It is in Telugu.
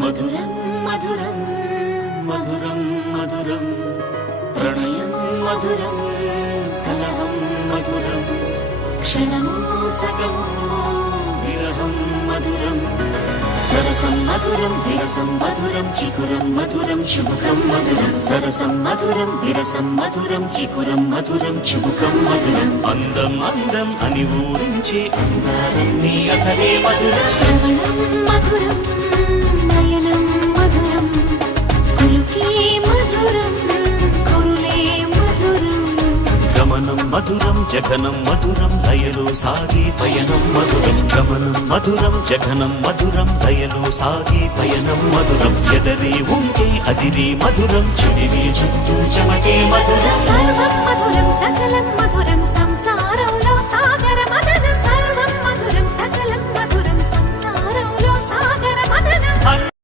మధురం మధురం మధురం మధురం ప్రణయం మధురం కలహం మధురం క్షణమో సగమో విరహం మధురం సరసం మధురం విరసం మధురం చికురం మధురం చుబుకం మధురం సరసం మధురం విరసం మధురం చికురం మధురం చుబుకం మధురం అందం అందం అని ఊరించే అందాలన్నీ అసలే మధురం శ్రవణం మధురం నయనం మధురం కులుకే మధురం కురులే మధురం గమనం మధురం జగనం మధురం లయలో సాగే పయనం మధురం గమనం మధురం జగనం మధురం లయలో సాగే పయనం మధురం ఎదరే ఉంటే అదిరే మధురం చెదిరే చుట్టూ చెమటే మధురం సర్వం మధురం సకలం మధురం సంసారం